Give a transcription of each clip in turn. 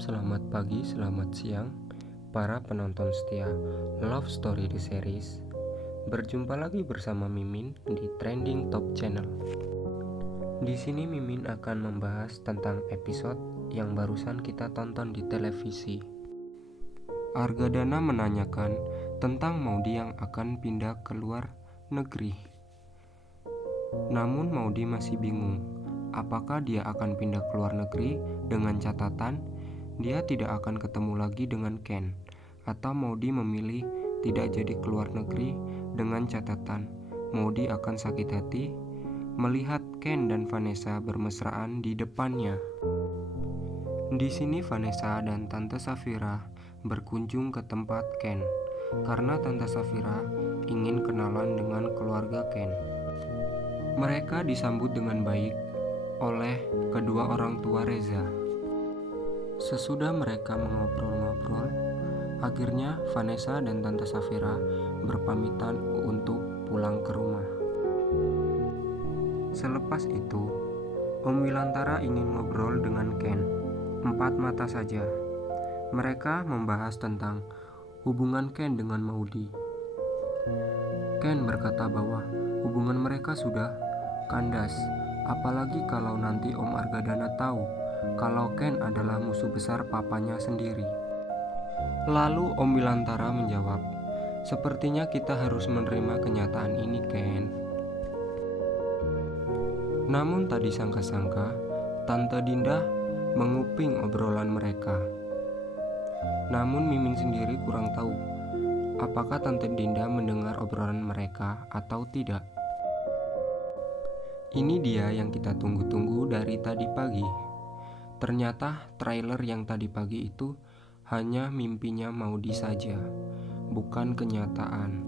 selamat pagi, selamat siang, para penonton setia Love Story The Series. Berjumpa lagi bersama Mimin di Trending Top Channel. Di sini Mimin akan membahas tentang episode yang barusan kita tonton di televisi. Argadana menanyakan tentang Maudy yang akan pindah ke luar negeri. Namun Maudy masih bingung, apakah dia akan pindah ke luar negeri dengan catatan dia tidak akan ketemu lagi dengan Ken, atau Maudy memilih tidak jadi ke luar negeri dengan catatan Maudy akan sakit hati melihat Ken dan Vanessa bermesraan di depannya. Di sini Vanessa dan Tante Safira berkunjung ke tempat Ken karena Tante Safira ingin kenalan dengan keluarga Ken. Mereka disambut dengan baik oleh kedua orang tua Reza. Sesudah mereka mengobrol-ngobrol, akhirnya Vanessa dan Tante Safira berpamitan untuk pulang ke rumah. Selepas itu, Om Wilantara ingin ngobrol dengan Ken, 4 mata saja. Mereka membahas tentang hubungan Ken dengan Maudy. Ken berkata bahwa hubungan mereka sudah kandas, apalagi kalau nanti Om Argadana tahu kalau Ken adalah musuh besar papanya sendiri. Lalu Om Wilantara menjawab, "Sepertinya kita harus menerima kenyataan ini, Ken." Namun tak disangka-sangka, Tante Dinda menguping obrolan mereka. Namun Mimin sendiri kurang tahu apakah Tante Dinda mendengar obrolan mereka atau tidak. Ini dia yang kita tunggu-tunggu dari tadi pagi. Ternyata trailer yang tadi pagi itu hanya mimpinya Maudy saja, bukan kenyataan.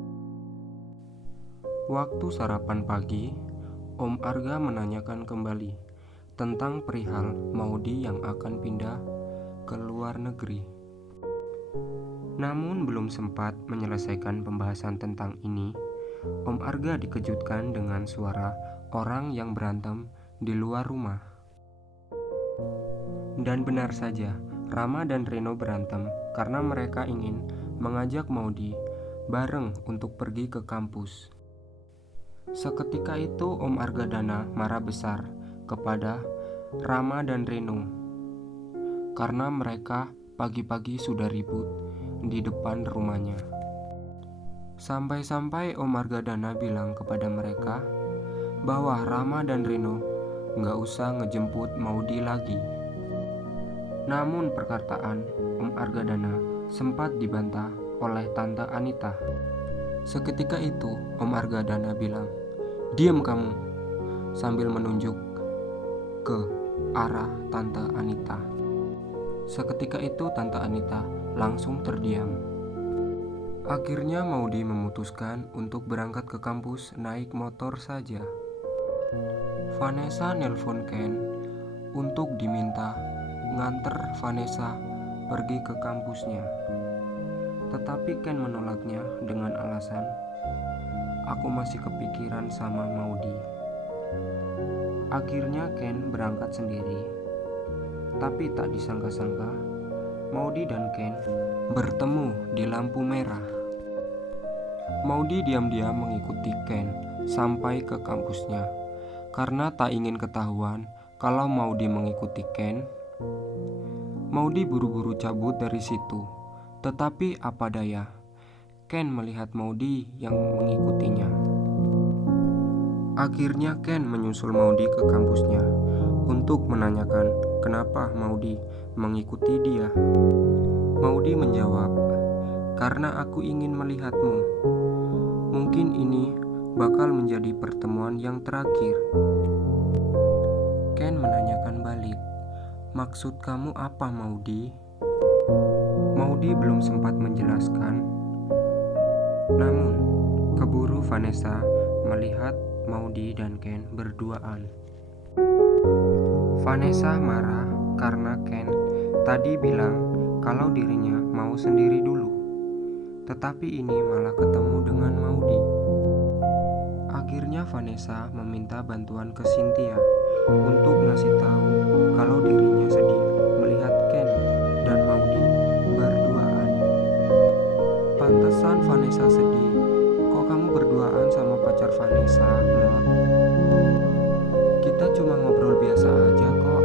Waktu sarapan pagi, Om Arga menanyakan kembali tentang perihal Maudy yang akan pindah ke luar negeri. Namun belum sempat menyelesaikan pembahasan tentang ini, Om Arga dikejutkan dengan suara orang yang berantem di luar rumah. Dan benar saja, Rama dan Reno berantem karena mereka ingin mengajak Maudy bareng untuk pergi ke kampus. Seketika itu Om Argadana marah besar kepada Rama dan Reno karena mereka pagi-pagi sudah ribut di depan rumahnya. Sampai-sampai Om Argadana bilang kepada mereka bahwa Rama dan Reno gak usah ngejemput Maudy lagi. Namun perkataan Om Argadana sempat dibantah oleh Tante Anita. Seketika itu Om Argadana bilang, "Diam kamu," sambil menunjuk ke arah Tante Anita. Seketika itu Tante Anita langsung terdiam. Akhirnya Maudy memutuskan untuk berangkat ke kampus naik motor saja. Vanessa nelpon Ken untuk diminta nganter Vanessa pergi ke kampusnya. Tetapi Ken menolaknya dengan alasan, "Aku masih kepikiran sama Maudy." Akhirnya Ken berangkat sendiri. Tapi tak disangka-sangka, Maudy dan Ken bertemu di lampu merah. Maudy diam-diam mengikuti Ken sampai ke kampusnya. Karena tak ingin ketahuan kalau Maudy mengikuti Ken, Maudy buru-buru cabut dari situ. Tetapi apa daya, Ken melihat Maudy yang mengikutinya. Akhirnya Ken menyusul Maudy ke kampusnya untuk menanyakan kenapa Maudy mengikuti dia. Maudy menjawab, "Karena aku ingin melihatmu. Mungkin ini bakal menjadi pertemuan yang terakhir." Ken menanyakan balik, "Maksud kamu apa, Maudy?" Maudy belum sempat menjelaskan. Namun, keburu Vanessa melihat Maudy dan Ken berduaan. Vanessa marah karena Ken tadi bilang kalau dirinya mau sendiri dulu. Tetapi ini malah ketemu dengan Maudy. Akhirnya Vanessa meminta bantuan ke Cynthia untuk ngasih tahu kalau dirinya sedih melihat Ken dan Vanessa sedih. Kok kamu berduaan sama pacar Vanessa, Mot? Kita cuma ngobrol biasa aja kok.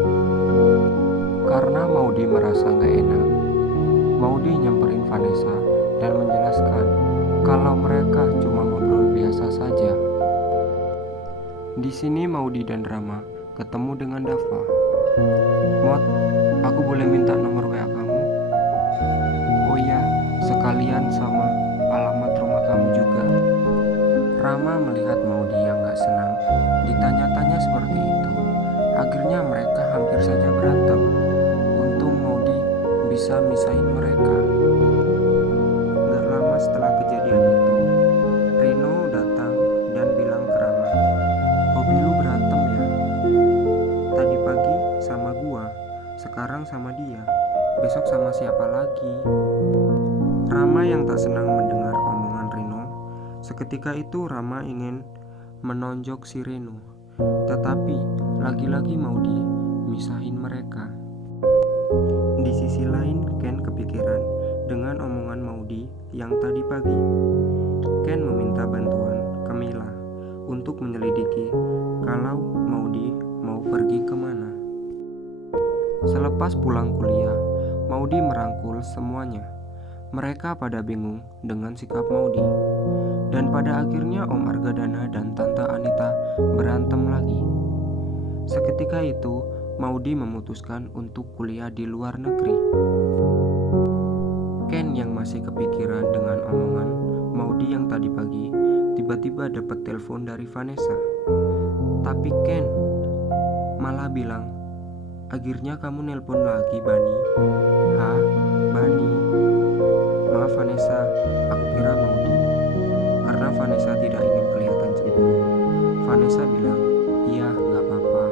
Karena Maudi merasa gak enak, Maudi nyamperin Vanessa dan menjelaskan kalau mereka cuma ngobrol biasa saja. Di sini Maudi dan Rama ketemu dengan Dava. Mot, aku boleh minta nomor WA kamu? Oh iya, sekalian sama alamat rumah kamu juga. Rama melihat Maudi yang gak senang ditanya-tanya seperti itu. Akhirnya mereka hampir saja berantem. Untung Maudi bisa misahin mereka. Gak lama setelah kejadian itu, Rino datang dan bilang ke Rama, hobi lu berantem ya? Tadi pagi sama gua, sekarang sama dia, besok sama siapa lagi? Rama yang tak senang mendengar omongan Rino. Seketika itu Rama ingin menonjok si Reno, tetapi lagi-lagi Maudi misahin mereka. Di sisi lain, Ken kepikiran dengan omongan Maudi yang tadi pagi. Ken meminta bantuan ke Mila untuk menyelidiki kalau Maudi mau pergi kemana. Selepas pulang kuliah, Maudi merangkul semuanya. Mereka pada bingung dengan sikap Maudi. Dan pada akhirnya Om Argadana dan Tante Anita berantem lagi. Seketika itu, Maudi memutuskan untuk kuliah di luar negeri. Ken yang masih kepikiran dengan omongan Maudi yang tadi pagi, tiba-tiba dapat telepon dari Vanessa. Tapi Ken malah bilang, akhirnya kamu nelpon lagi, Bani. Hah? Bani? Maaf Vanessa, aku kira Maudi. Karena Vanessa tidak ingin kelihatan cemburu, Vanessa bilang, iya gak apa-apa.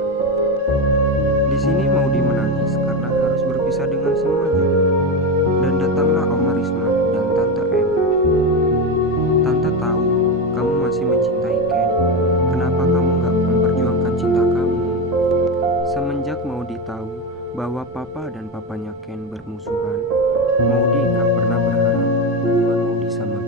Di sini Maudi menangis karena harus berpisah dengan semuanya. Dan datanglah Oma Risma dan Tante M. Tante tahu kamu masih mencintai Ken. Kenapa kamu gak memperjuangkan cinta kamu? Semenjak Maudi tahu bahwa papa dan papanya Ken bermusuhan, Maudi gak pernah berharap hubungan Maudi sama